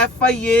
FIA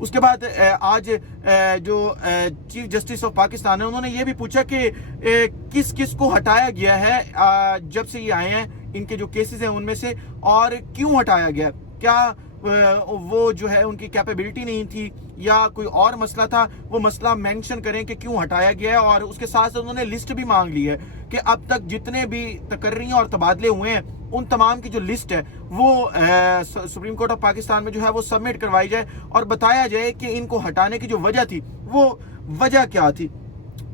اس کے بعد آج جو چیف جسٹس آف پاکستان ہے انہوں نے یہ بھی پوچھا کہ کس کس کو ہٹایا گیا ہے جب سے یہ آئے ہیں، ان کے جو کیسز ہیں ان میں سے، اور کیوں ہٹایا گیا، کیا وہ جو ہے ان کی کیپیبلٹی نہیں تھی یا کوئی اور مسئلہ تھا، وہ مسئلہ مینشن کریں کہ کیوں ہٹایا گیا ہے۔ اور اس کے ساتھ انہوں نے لسٹ بھی مانگ لی ہے کہ اب تک جتنے بھی تقرریاں اور تبادلے ہوئے ہیں ان تمام کی جو لسٹ ہے وہ سپریم کورٹ آف پاکستان میں جو ہے وہ سبمٹ کروائی جائے اور بتایا جائے کہ ان کو ہٹانے کی جو وجہ تھی وہ وجہ کیا تھی۔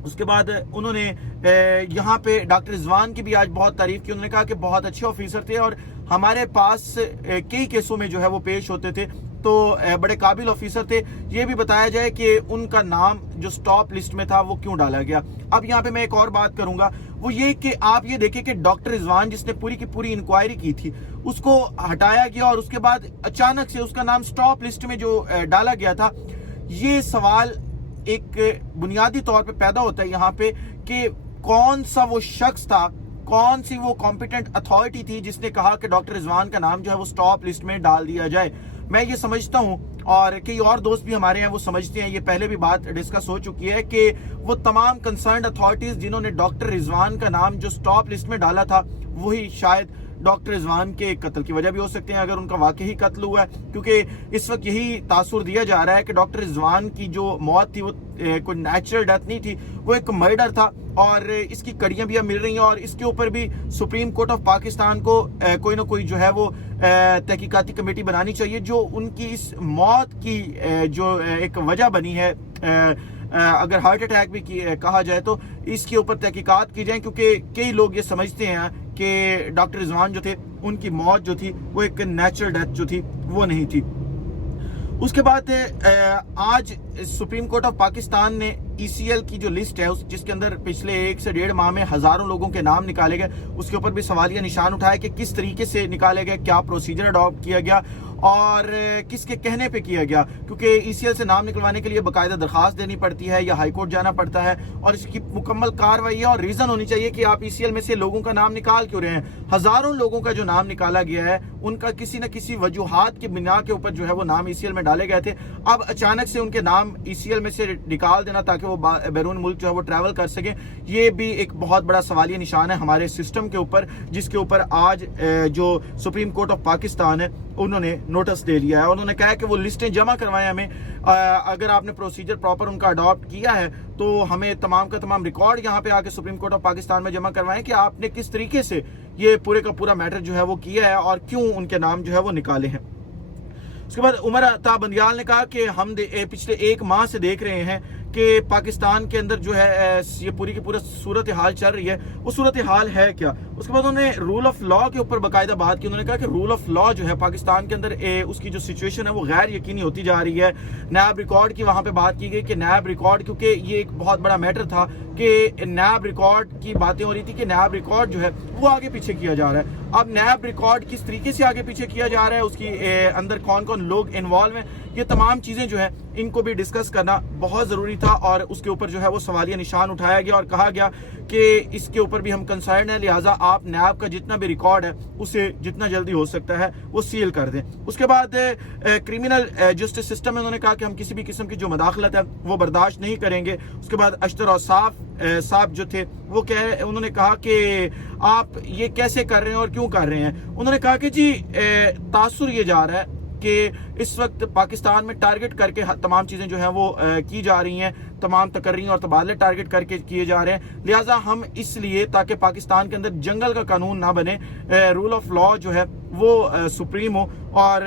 اس کے بعد انہوں نے یہاں پہ ڈاکٹر رضوان کی بھی آج بہت تعریف کی، انہوں نے کہا کہ بہت اچھے آفیسر تھے اور ہمارے پاس کئی کیسوں میں جو ہے وہ پیش ہوتے تھے، تو بڑے قابل آفیسر تھے۔ یہ بھی بتایا جائے کہ ان کا نام جو سٹاپ لسٹ میں تھا وہ کیوں ڈالا گیا۔ اب یہاں پہ میں ایک اور بات کروں گا، وہ یہ کہ آپ یہ دیکھیں کہ ڈاکٹر رضوان جس نے پوری کی پوری انکوائری کی تھی اس کو ہٹایا گیا اور اس کے بعد اچانک سے اس کا نام سٹاپ لسٹ میں جو ڈالا گیا تھا۔ یہ سوال ایک بنیادی طور پہ پیدا ہوتا ہے یہاں پہ کہ کون سا وہ شخص تھا، کون سی وہ کمپیٹنٹ اتھارٹی تھی جس نے کہا کہ ڈاکٹر رضوان کا نام جو ہے وہ سٹاپ لسٹ میں ڈال دیا جائے۔ میں یہ سمجھتا ہوں اور کئی اور دوست بھی ہمارے ہیں وہ سمجھتے ہیں، یہ پہلے بھی بات ڈسکس ہو چکی ہے کہ وہ تمام کنسرنڈ اتھارٹیز جنہوں نے ڈاکٹر رضوان کا نام جو سٹاپ لسٹ میں ڈالا تھا وہی شاید ڈاکٹر رضوان کے قتل کی وجہ بھی ہو سکتے ہیں اگر ان کا واقعی قتل ہوا ہے، کیونکہ اس وقت یہی تاثر دیا جا رہا ہے کہ ڈاکٹر رضوان کی جو موت تھی وہ کوئی نیچرل ڈیتھ نہیں تھی، وہ ایک مرڈر تھا اور اس کی کڑیاں بھی اب مل رہی ہیں اور اس کے اوپر بھی سپریم کورٹ آف پاکستان کو کوئی نہ کوئی جو ہے وہ تحقیقاتی کمیٹی بنانی چاہیے جو ان کی اس موت کی جو ایک وجہ بنی ہے، اگر ہارٹ اٹیک بھی کہا جائے تو اس کے اوپر تحقیقات کی جائیں، کیونکہ کئی لوگ یہ سمجھتے ہیں کہ ڈاکٹر رضوان جو تھے ان کی موت جو تھی وہ ایک نیچرل ڈیتھ جو تھی وہ نہیں تھی۔ اس کے بعد آج سپریم کورٹ آف پاکستان نے ای سی ایل کی جو لسٹ ہے جس کے اندر پچھلے 1 سے 1.5 ماہ میں ہزاروں لوگوں کے نام نکالے گئے، اس کے اوپر بھی سوالیہ نشان اٹھائے کہ کس طریقے سے نکالے گئے، کیا پروسیجر اڈاپٹ کیا گیا اور کس کے کہنے پہ کیا گیا، کیونکہ ای سی ایل سے نام نکلوانے کے لیے باقاعدہ درخواست دینی پڑتی ہے یا ہائی کورٹ جانا پڑتا ہے اور اس کی مکمل کارروائی ہے اور ریزن ہونی چاہیے کہ آپ ای سی ایل میں سے لوگوں کا نام نکال کیوں رہے ہیں۔ ہزاروں لوگوں کا جو نام نکالا گیا ہے ان کا کسی نہ کسی وجوہات کی بنا کے اوپر جو ہے وہ نام ای سی ایل میں ڈالے گئے تھے، اب اچانک سے ان کے نام ای سی ایل میں سے نکال دینا تاکہ وہ بیرون ملک جو ہے وہ ٹریول کر سکیں، یہ بھی ایک بہت بڑا سوالیہ نشان ہے ہمارے سسٹم کے اوپر، جس کے اوپر آج جو سپریم کورٹ آف پاکستان ہے انہوں نے نوٹس دے لیا ہے۔ انہوں نے کہا ہے کہ وہ لسٹیں جمع کروائیں ہمیں، اگر آپ نے پروسیجر پراپر ان کا اڈاپٹ کیا ہے تو ہمیں تمام کا تمام ریکارڈ یہاں پہ آ کے سپریم کورٹ آف پاکستان میں جمع کروائیں کہ آپ نے کس طریقے سے یہ پورے کا پورا میٹر جو ہے وہ کیا ہے اور کیوں ان کے نام جو ہے وہ نکالے ہیں۔ اس کے بعد عمر عطا بندیال نے کہا کہ ہم پچھلے 1 ماہ سے دیکھ رہے ہیں کہ پاکستان کے اندر جو ہے یہ پوری کی پورا صورتحال چل رہی ہے، وہ صورتحال ہے کیا۔ اس کے بعد انہوں نے رول آف لا کے اوپر باقاعدہ بات کی، انہوں نے کہا کہ رول آف لا جو ہے پاکستان کے اندر اس کی جو سچویشن ہے وہ غیر یقینی ہوتی جا رہی ہے۔ نیب ریکارڈ کی وہاں پہ بات کی گئی کہ نیب ریکارڈ، کیونکہ یہ ایک بہت بڑا میٹر تھا کہ نیب ریکارڈ کی باتیں ہو رہی تھی کہ نیب ریکارڈ جو ہے وہ آگے پیچھے کیا جا رہا ہے۔ اب نیب ریکارڈ کس طریقے سے آگے پیچھے کیا جا رہا ہے، اس کی اندر کون کون لوگ انوالو ہیں، یہ تمام چیزیں جو ہیں ان کو بھی ڈسکس کرنا بہت ضروری تھا اور اس کے اوپر جو ہے وہ سوالیہ نشان اٹھایا گیا اور کہا گیا کہ اس کے اوپر بھی ہم کنسرن ہیں، لہٰذا آپ نیب کا جتنا بھی ریکارڈ ہے اسے جتنا جلدی ہو سکتا ہے وہ سیل کر دیں۔ اس کے بعد کرمنل جسٹس سسٹم میں انہوں نے کہا کہ ہم کسی بھی قسم کی جو مداخلت ہے وہ برداشت نہیں کریں گے۔ اس کے بعد اشتر اور صاحب جو تھے وہ انہوں نے کہا کہ آپ یہ کیسے کر رہے ہیں اور کیوں کر رہے ہیں۔ انہوں نے کہا کہ جی تاثر یہ جا رہا ہے کہ اس وقت پاکستان میں ٹارگٹ کر کے تمام چیزیں جو ہیں وہ کی جا رہی ہیں، تمام تقرریاں اور تبادلے ٹارگٹ کر کے کیے جا رہے ہیں، لہٰذا ہم اس لیے تاکہ پاکستان کے اندر جنگل کا قانون نہ بنے، رول آف لا جو ہے وہ سپریم ہو اور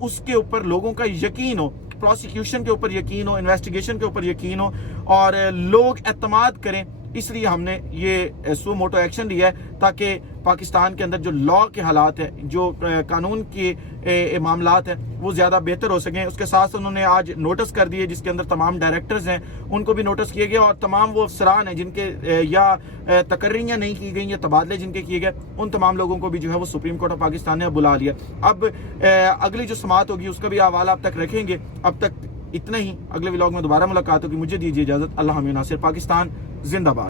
اس کے اوپر لوگوں کا یقین ہو، پروسیکیوشن کے اوپر یقین ہو، انویسٹیگیشن کے اوپر یقین ہو اور لوگ اعتماد کریں، اس لیے ہم نے یہ سو موٹو ایکشن لیا ہے تاکہ پاکستان کے اندر جو لا کے حالات ہیں، جو قانون کے معاملات ہیں وہ زیادہ بہتر ہو سکیں۔ اس کے ساتھ انہوں نے آج نوٹس کر دیے جس کے اندر تمام ڈائریکٹرز ہیں ان کو بھی نوٹس کیے گئے اور تمام وہ افسران ہیں جن کے یا تقرریاں نہیں کی گئیں یا تبادلے جن کے کیے گئے، ان تمام لوگوں کو بھی جو ہے وہ سپریم کورٹ آف پاکستان نے بلا لیا۔ اب اگلی جو سماعت ہوگی اس کا بھی حوالہ اب تک رکھیں گے۔ اب تک اتنا ہی، اگلے ولاگ میں دوبارہ ملاقات ہوگی، مجھے دیجیے اجازت۔ اللہ حافظ۔ ناصر پاکستان زندہ باد۔